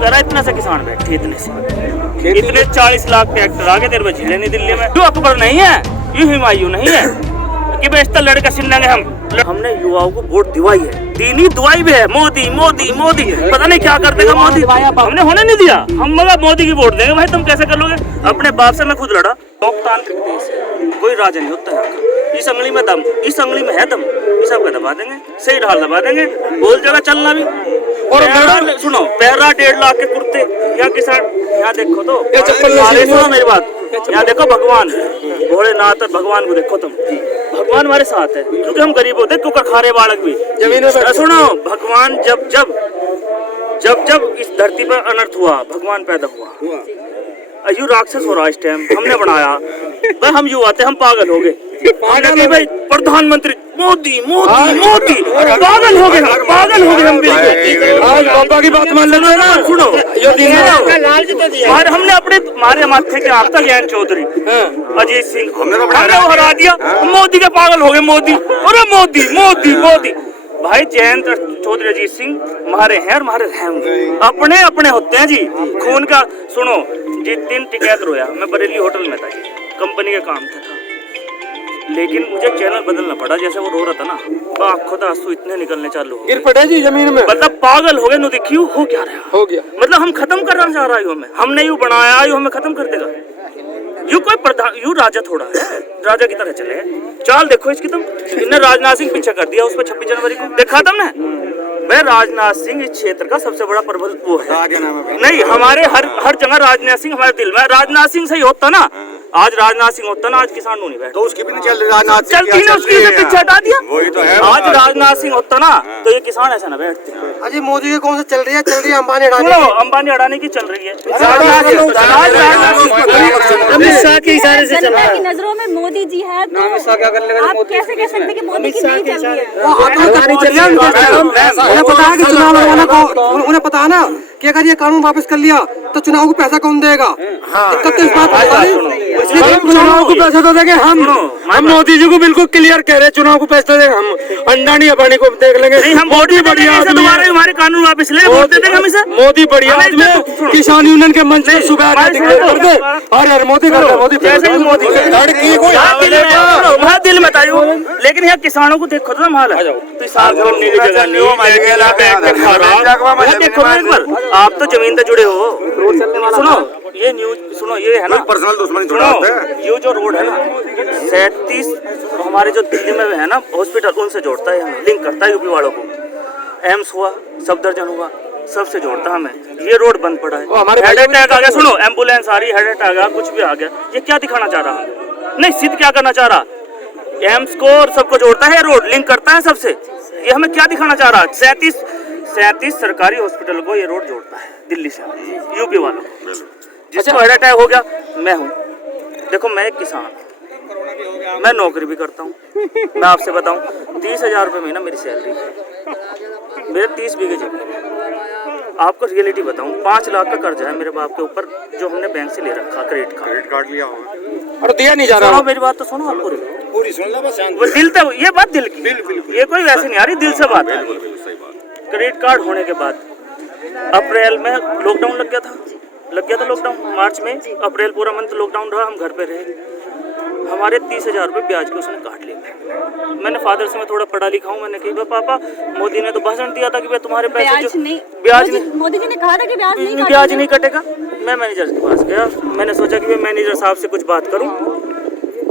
कह रहा है इतना सा किसान बैठे इतने से, इतने 40 लाख ट्रैक्टर आगे तेरे में झेले नहीं दिल्ली में। जो अकबर नहीं है, ये हुमायूं नहीं है कि बेचता लड़का सिन्नेंगे हमने युवाओं को वोट दिवाई है, दीनी दुआई भी है। मोदी मोदी मोदी पता नहीं क्या कर देगा मोदी, हमने होने नहीं दिया। हम मगर मोदी की वोट देंगे। भाई तुम कैसे कर लोगे? अपने बाप से मैं खुद लड़ा। लोकतांत्रिक देश है, कोई राजा नहीं होता है। इस अंगली में दम, इस अंगली में है दम, इस आपका दबा देंगे, सही ढाल दबा देंगे। बोल जगह चलना भी। और सुनो, पैरा 1.5 लाख के कुर्ते या किसान, यहाँ देखो तो सुनो मेरी बात, यहाँ देखो भगवान भोलेनाथ और भगवान को देखो तुम, भगवान हमारे साथ है क्योंकि हम गरीब होते, कुकर खारे बालक भी जमीन में। सुनो, भगवान जब जब जब जब इस धरती पर अनर्थ हुआ, भगवान पैदा हुआ। अयू राक्षस हो रहा इस टाइम, हमने बनाया। भाई हम युवा थे, हम पागल हो गए। भाई प्रधानमंत्री मोदी मोदी मोदी, पागल हो गए, पागल हो गए हम बिल्कुल। आज बाबा की बात मान लेना ना। सुनो, हमने अपने हमारे माथे के आपका ज्ञान चौधरी अजीत सिंह हमने वो हरा दिया। मोदी के पागल हो गए, मोदी, अरे मोदी मोदी मोदी। भाई जयंत चौधरी अजीत सिंह हमारे हैं और हमारे रहेंगे, अपने अपने होते हैं जी, खून का। सुनो, जिस दिन टिकैत रोया, मैं बरेली होटल में था जी, कंपनी का काम था, लेकिन मुझे चैनल बदलना पड़ा। जैसे वो रो रहा था ना, तो आंखों से आंसू इतने निकलने चालू हो, गिर पड़े जी जमीन में। मतलब पागल हो गए। नो देखियो हो क्या रहा, हो गया। मतलब हम खत्म करना चाह रहा है, हमने यू बनाया, यू हमें खत्म कर देगा। यू कोई प्रधान, यू राजा थोड़ा है, राजा की तरह चले। चाल देखो इसकी तुम, इन्हें राजनाथ सिंह पीछे कर दिया उसमें 26 जनवरी को, देखा तुमने? मैं राजनाथ सिंह इस क्षेत्र का सबसे बड़ा प्रबल वो है। नहीं, हमारे हर जगह राजनाथ सिंह हमारे दिल में। राजनाथ सिंह सही होता ना, आज राजनाथ सिंह होता ना, आज किसान नहीं बैठे। तो उसकी भी नहीं चल रही, राजनाथ सिंह चलती ना, उसकी पीछे हटा दिया। वही तो है। आज राजनाथ सिंह होता ना, तो ये किसान ऐसा ना बैठते। अजी मोदी की कौन सा चल रही है? चल रही है अंबानी अडानी, अंबानी अडानी की चल रही है। अमित शाह के इशारे से चल रहा है। नजरों में मोदी जी है, तो अमित शाह क्या कर लेगा? आप कैसे कह सकते कि मोदी की नहीं चल रही है? उन्हें पता है ना कि अगर ये कानून वापस कर लिया तो चुनाव को पैसा कौन देगा? दिक्कत तो इस बात चुनाव को पैसा तो देंगे हम मोदी जी को बिल्कुल क्लियर कह रहे हैं, चुनाव को पैसा देंगे हम। अंडानी अबानी को देख लेंगे। हम मोदी बढ़िया हमारे कानून वापस ले मोदी बढ़िया आदमी। किसान यूनियन के मंच में सुबह और मोदी दिल में था, लेकिन यहाँ किसानों को देखो तो माल है। देखो एक बार, आप तो जमीन से जुड़े हो। सुनो ये न्यूज, सुनो ये है ना पर्सनल दुश्मनी। सुनो ये जो रोड है ना 37 हमारे जो दिल्ली में है ना हॉस्पिटल, उनसे जोड़ता है, हमें लिंक करता है यूपी वालों को। एम्स हुआ, सफदरजंग हुआ, सबसे जोड़ता हमें। ये रोड बंद पड़ा है, हेड अटैक आ गया। सुनो, एम्बुलेंस आ रही, हेड अटैक आ गया, कुछ भी आ गया। ये क्या दिखाना चाह रहा है? नहीं, सिद्ध क्या करना चाह रहा? एम्स को और सबको जोड़ता है रोड, लिंक करता है सबसे। ये हमें क्या दिखाना चाह रहा है? 37 सरकारी हॉस्पिटल को ये रोड जोड़ता है दिल्ली से यूपी वालों को। जिसको हेड अटैक हो गया, मैं हूँ। देखो मैं एक किसान, मैं नौकरी भी करता हूँ। मैं आपसे बताऊँ, 30,000 रुपये महीना मेरी सैलरी है, मेरे 30 बीघे जमीन। आपको रियलिटी बताऊँ, 5 लाख का कर्जा है मेरे बाप के ऊपर, जो हमने बैंक से ले रखा, क्रेडिट कार्ड लिया होगा और दिया नहीं जा रहा। मेरी बात तो सुनो आप पूरी सुन लो बस। दिल तो ये बात दिल की, ये कोई वैसे नहीं आ रही, दिल से बात है। क्रेडिट कार्ड होने के बाद अप्रैल में लॉकडाउन लग गया था लॉकडाउन। मार्च में, अप्रैल पूरा मंथ लॉकडाउन रहा, हम घर पे रहे। हमारे 30,000 रुपये ब्याज के उसने काट लिए। मैंने फादर से मैं थोड़ा पढ़ा लिखा हूँ, मैंने कहा पापा मोदी ने तो भाषण दिया था कि तुम्हारे पैसे ब्याज नहीं, मोदी जी ने कहा था कि ब्याज नहीं कटेगा। मैं मैनेजर के पास गया, मैंने सोचा कि मैं मैनेजर साहब से कुछ बात करूँ।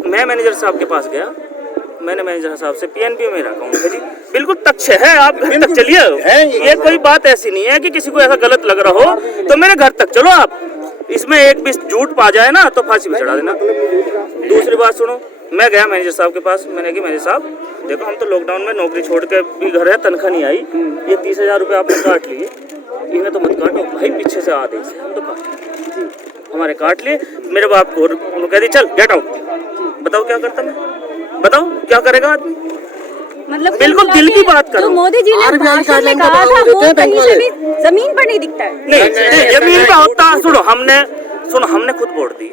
मैं मैनेजर साहब के पास गया, मैंने मैनेजर साहब से PNB में रखा हूँ जी, बिल्कुल तक्ष है, आप घर तक चलिए। ये कोई बात ऐसी नहीं है कि किसी को ऐसा गलत लग रहा हो तो मेरे घर तक चलो आप। इसमें एक भी झूठ पा जाए ना तो फांसी पे चढ़ा देना। दूसरी बात सुनो, मैं गया मैनेजर साहब के पास, मैंने कहा मैनेजर साहब देखो हम तो लॉकडाउन में नौकरी छोड़ के भी घर है, तनख्वाह नहीं आई, ये 30,000 रुपये आपने काट लिए, इन्हें तो मत काटो भाई, पीछे से आदेश है, हम तो काट हमारे काट लिए। मेरे बाप को कह दी चल गेट आउट। बताओ क्या करता मैं, बताओ क्या करेगा आदमी? मतलब बिल्कुल दिल की बात करो। तो मोदी जी ने भाषण में कहा था वो कहीं से भी जमीन पर नहीं दिखता है। नहीं जमीन पे होता। सुनो हमने खुद वोट दी,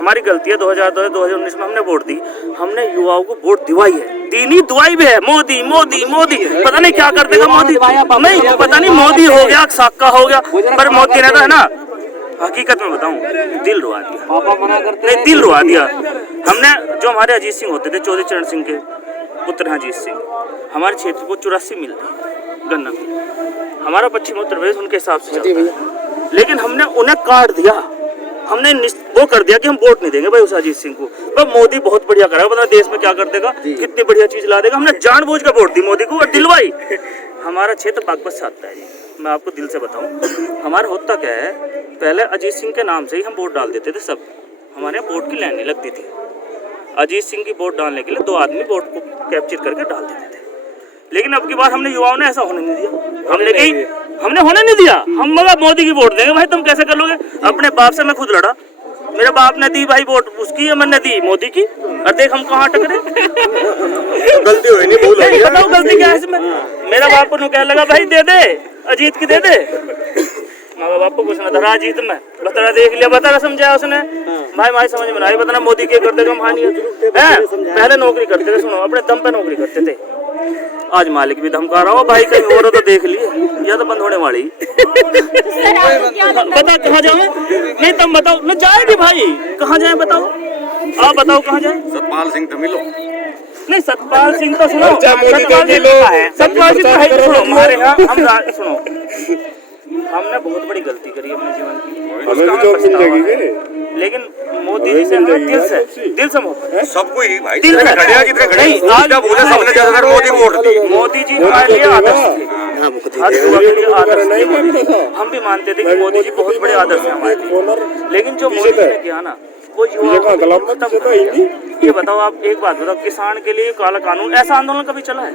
हमारी गलती है। 2019 में हमने वोट दी, हमने युवाओं को वोट दिवाई है, दीनी दुआई भी है। मोदी मोदी मोदी पता नहीं क्या कर देगा मोदी, नहीं पता नहीं मोदी हो गया साका हो गया, पर मोदी ने तो है ना हकीकत में बताऊं दिल रुआ दिया, नहीं दिल रुआ दिया। हमने जो हमारे अजीत सिंह होते थे, चौधरी चरण सिंह के पुत्र हैं अजीत सिंह, हमारे क्षेत्र को 84 मिलती गन्ना, हमारा पश्चिम उत्तर प्रदेश उनके हिसाब से चलता है, लेकिन हमने उन्हें काट दिया, हमने वो कर दिया कि हम वोट नहीं देंगे भाई उस अजीत सिंह को। पर मोदी बहुत बढ़िया करेगा, पता देश में क्या कर देगा, कितनी बढ़िया चीज ला देगा। हमने जानबूझ कर वोट दी मोदी को और दिलवाई। हमारा क्षेत्र बागपत से आता है जी, मैं आपको दिल से बताऊं, हमारा होता क्या है, पहले अजीत सिंह के नाम से ही हम वोट डाल देते थे सब, हमारे यहाँ वोट की लाइन नहीं लगती थी। अजीत सिंह की वोट डालने के लिए 2 आदमी वोट को कैप्चर करके डाल देते थे, लेकिन अब की बार हमने युवाओं ने ऐसा होने नहीं दिया, हमने होने नहीं दिया। हम मगर मोदी की वोट देंगे भाई, तुम कैसे कर लोगे। अपने बाप से मैं खुद लड़ा, मेरे बाप ने दी भाई वोट उसकी है, मैंने दी मोदी की, और देख हम कहाँ टकरे। गलती हुई नहीं, भूल नहीं बताओ गलती क्या है इसमें। मेरा बाप को कहने लगा भाई दे दे अजीत की, दे दे। माँ बाप को कुछ ना धरा अजीत में, बताना देख लिया, बताना समझाया उसने, भाई माई समझ में आई, बताना मोदी के कर देगा हानि है। पहले नौकरी करते थे, सुनो अपने दम पे नौकरी करते थे, आज मालिक भी धमका रहा हो भाई कहीं और तो देख लिए, या तो बंद होने वाली। बता कहाँ जाए, नहीं तुम बताओ न जाएगी भाई, कहाँ जाए बताओ, आप बताओ कहाँ जाए। सतपाल सिंह तो मिलो, नहीं सतपाल सिंह तो सुनो, सतपाल सिंह भाई सुनो, हमारे यहाँ हम सुनो, हमने बहुत बड़ी गलती करी अपने जीवन की, उसका हमें पछतावा है। लेकिन मोदी जी से हमें दिल से मोहब्बत, सबको ही भाई दिल से कितने खड़े सबने ज्यादातर मोदी वोट दी। मोदी जी हमारे लिए आदर्श थे, हर युवा के लिए आदर्श थे। हम भी मानते थे कि मोदी जी बहुत बड़े आदर्श हैं हमारे लिए, लेकिन जो मोदी जी ने किया ना वो युवा ये बताओ आप एक बात बताओ, किसान के लिए काला कानून, ऐसा आंदोलन कभी चला है?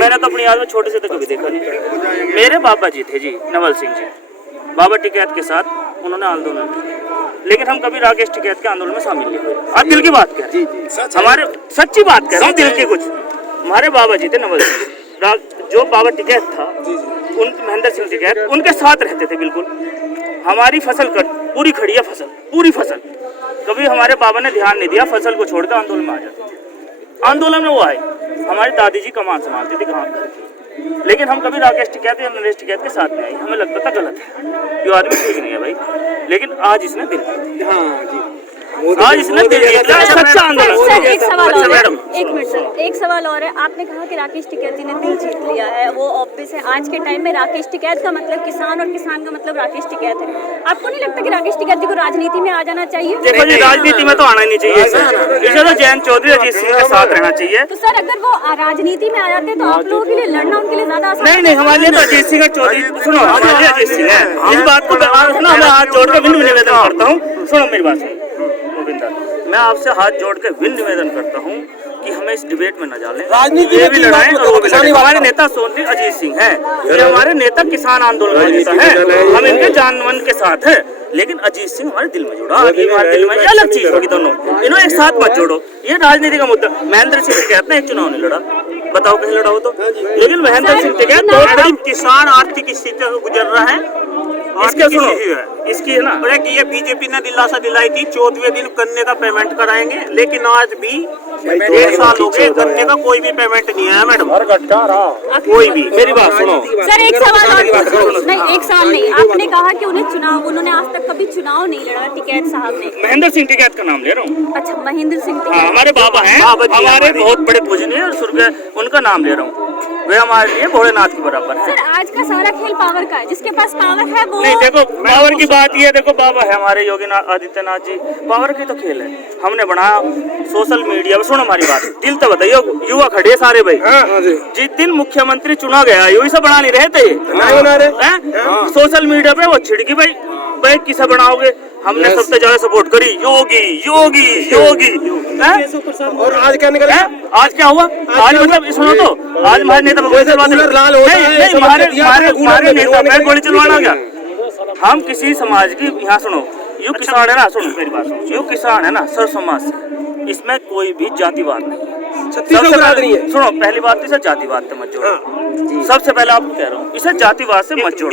मैंने तो अपनी याद में छोटे से तो कभी देखा नहीं। मेरे बाबा जी थे जी, नवल सिंह जी, बाबा टिकैत के साथ उन्होंने आंदोलन किया, लेकिन हम कभी राकेश टिकैत के आंदोलन में शामिल नहीं हुए। आप दिल की बात कह रहे हैं, हमारे सच्ची बात कह रहे हैं, दिल की कुछ। हमारे बाबा जी थे नवल सिंह, जो बाबा टिकैत था उन महेंद्र सिंह टिकैत उनके साथ रहते थे बिल्कुल। हमारी फसल पूरी खड़ी है, फसल पूरी फसल, कभी हमारे बाबा ने ध्यान नहीं दिया, फसल को छोड़कर आंदोलन में आ जाते थे। आंदोलन में वो आए, हमारी दादी जी कमान संभालती थी गाँव की, लेकिन हम कभी राकेश टिकैत या नरेश टिकैत के साथ में आई, हमें लगता था गलत है, ये आदमी ठीक नहीं है भाई, लेकिन आज इसने दिल, आज इसने दिल जीता, सच्चा आंदोलन। सर एक सवाल और है, एक मिनट सर, एक सवाल और है, आपने कहा कि राकेश टिकैत जी ने दिल जीत लिया है, वो ऑब्वियस है। आज के टाइम में राकेश टिकैत का मतलब किसान और किसान का मतलब राकेश टिकैत है। आपको नहीं लगता कि राकेश टिकैत जी को राजनीति में आ जाना चाहिए? देखो जी, राजनीति में तो आना ही नहीं चाहिए, इसे तो जयंत चौधरी अजीत सिंह के साथ रहना चाहिए। तो सर अगर वो राजनीति में आ जाते हैं तो आप लोगों के लिए लड़ना उनके लिए ज्यादा आसान? नहीं, हमारे लिए तो अजीत सिंह और चौधरी, सुनो हमारे लिए अजीत सिंह है, इस बात को मैं हाथ जोड़ के विनम्र निवेदन करता हूँ। सुनो मेरी बात सुनो गोविंदा, मैं आपसे हाथ जोड़ के विनम्र निवेदन करता हूँ कि हमें इस डिबेट में न डालें, राजनीति ये भी लड़ाएं और वो भी लड़ाएं। हमारे नेता सोनती अजीत सिंह है, ये हमारे नेता किसान आंदोलन का नेता है, हम इनके जान मन के साथ है, लेकिन अजीत सिंह हमारे दिल में जुड़ा, हमारे दिल में अलग चीज होगी, दोनों इन्हों एक साथ मत जोड़ो, ये राजनीति का मुद्दा। महेंद्र सिंह टिकैत ने एक चुनाव नहीं लड़ा, बताओ कहीं लड़ा हो तो, लेकिन महेंद्र सिंह टिकैत बहुत बड़ी किसान आर्थिक स्थिति से गुजर रहा है। इसके सुनो, इसकी है ना, ये बीजेपी ने दिलासा दिलाई थी 14वें दिन गन्ने का पेमेंट कराएंगे, लेकिन आज भी 1.5 साल हो गए गन्ने का कोई भी पेमेंट नहीं आया मैडम, कोई भी। मेरी बात सुनो सर, एक सवाल और नहीं, एक सवाल नहीं, आपने कहा कि उन्होंने आज तक कभी चुनाव नहीं लड़ा टिकैत साहब ने। महेंद्र सिंह टिकैत का नाम ले रहा हूँ। अच्छा, महेंद्र सिंह हाँ, हमारे बाबा हैं, हमारे बहुत बड़े पूजनीय और स्वर्गीय, उनका नाम ले रहा हूँ, वे हमारे लिए भोलेनाथ के बराबर है। सर आज का सारा खेल पावर का है, जिसके पास पावर है वो नहीं। देखो पावर की बात ये, देखो बाबा है हमारे योगी आदित्यनाथ जी, पावर की तो खेल है, हमने बनाया सोशल मीडिया। सुनो हमारी बात, दिल तो बताइए, युवा खड़े सारे भाई, जिस दिन मुख्यमंत्री चुना गया यही सब बना नहीं रहे थे, सोशल मीडिया पे वो छिड़की भाई किसे बनाओगे, हमने सबसे ज्यादा सपोर्ट करी योगी योगी योगी। और आज क्या निकला? आज क्या हुआ? आज मतलब सुनो तो, आज हमारे नेता पे गोली चलवाने, नहीं हमारे नेता पे गोली चलवाना क्या? हम किसी समाज की, यहाँ सुनो, यू किसान है ना, सुनो मेरी बात सुनो, यू किसान है ना सर्व समाज से, इसमें कोई भी जातिवाद नहीं है। सुनो पहली बात तो इसे जातिवाद से मत जोड़ो, सबसे पहले आपको कह रहा हूँ, इसे जातिवाद से मत जोड़ो,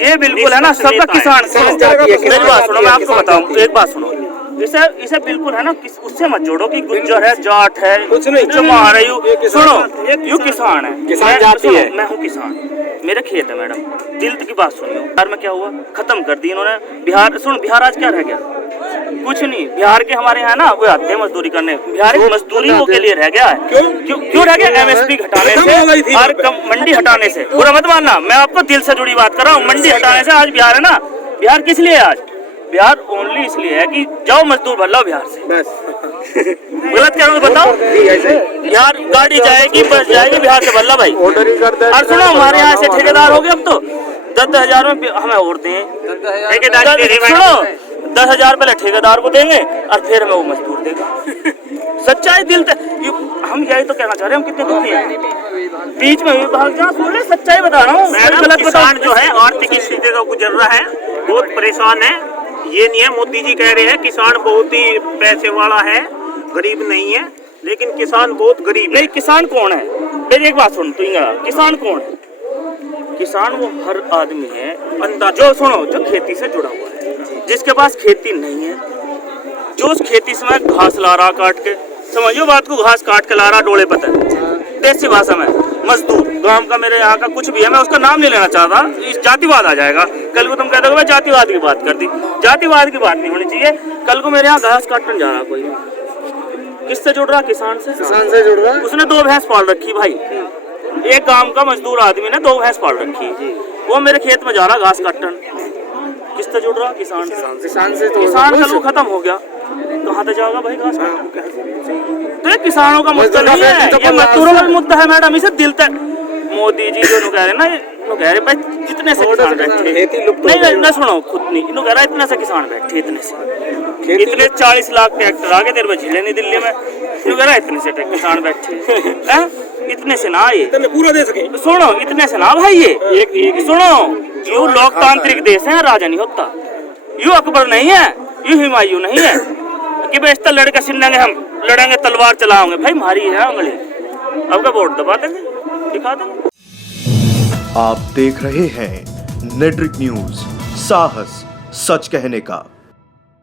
ये बिल्कुल है ना सबका किसान। मेरी बात सुनो, मैं आपको बताऊँ एक बात सुनो, इसे बिल्कुल है ना उससे मत जोड़ो कि गुज्जर है, जाट है, कुछ नहीं चमार है। सुनो, यू किसान है, किसान जाति है। मैं हूँ किसान, मेरे खेत है मैडम, दिल की बात सुनियो। बिहार में क्या हुआ, खत्म कर दी इन्होंने बिहार। सुन, बिहार आज क्या रह गया, कुछ नहीं। बिहार के हमारे यहाँ ना वो आते हैं मजदूरी करने, बिहार की मजदूरी वो के लिए रह गया है। क्यों रह गया? एमएसपी घटाने से और मंडी हटाने से। बुरा मत मानना, मैं आपको दिल से जुड़ी बात कर रहा हूँ। मंडी हटाने से आज बिहार है ना, बिहार किस लिए है आज? बिहार ओनली इसलिए है कि जाओ मजदूर भर लो बिहार से। गलत क्या हूँ बताओ? बिहार गाड़ी जाएगी, बस जाएगी, बिहार से भर लो भाई। और सुनो, हमारे यहाँ से ठेकेदार हो गए अब तो 10,000 में हमें और दें। सुनो, 10,000 पहले ठेकेदार को देंगे और फिर हमें वो मजदूर देगा। सच्चाई दिल हम यही तो कहना चाह रहे हैं, हम कितने दुखी हैं। बीच में भाग जा, सुन ले, सच्चाई बता रहा हूँ। गलत किसान जो है आर्थिक स्थिति का गुजर रहा है, बहुत परेशान है। ये नहीं है मोदी जी कह रहे हैं किसान बहुत ही पैसे वाला है, गरीब नहीं है, लेकिन किसान बहुत गरीब है। नहीं, किसान कौन है? मेरी एक बात सुन, तू किसान कौन है? किसान वो हर आदमी है जो सुनो, जो खेती से जुड़ा हुआ है, जिसके पास खेती नहीं है, जो उस खेती से मैं घास ला रहा काट के, समझो बात को, घास काट के ला रहा डोले पता, देसी भाषा में मजदूर। गांव का मेरे यहाँ का कुछ भी है, मैं उसका नाम नहीं लेना चाहता, इस जातिवाद आ जाएगा। कल को तुम कह दोगे मैं जातिवाद की बात कर दी, जातिवाद की बात नहीं होनी चाहिए। कल को मेरे यहाँ घास काटने जा रहा कोई, किससे जुड़ रहा? किसान से। किसान से जुड़ रहा है। उसने 2 भैंस पाल रखी भाई, एक गांव का मजदूर आदमी ने 2 भैंस पाल रखी, वो मेरे खेत में जा रहा घास काटन, किससे जुड़ रहा? किसान से। किसान से तो किसान कल को खत्म हो गया, कहाँ तक जाओगा भाई घास काटन? तो ये किसानों का मुद्दा नहीं है, ये मजदूरों का मुद्दा है मैडम। इसे दिल तक मोदी जी जो कह रहे ना, ये कह रहे भाई इतने से किसान बैठे, नहीं ना सुनो, खुद नहीं, इन्हों कह रहा इतने से किसान बैठे, इतने से, इतने 40 लाख ट्रैक्टर आगे तेरे पे झेले नहीं दिल्ली में, इन्हों कह रहा इतने से किसान बैठे, इतने से ना ये पूरा दे सके। सुनो, इतने से ना भाई, ये सुनो, यू लोकतांत्रिक देश है, राजा नहीं होता, यू अकबर नहीं है, यू हुमायूं नहीं है कि बेशतर लड़के सिलेंगे, हम लड़ेंगे, तलवार चलाओगे। भाई मारी है उंगली, अब का वोट दबा देंगे, दिखा देंगे। आप देख रहे हैं नेट्रिक न्यूज, साहस सच कहने का।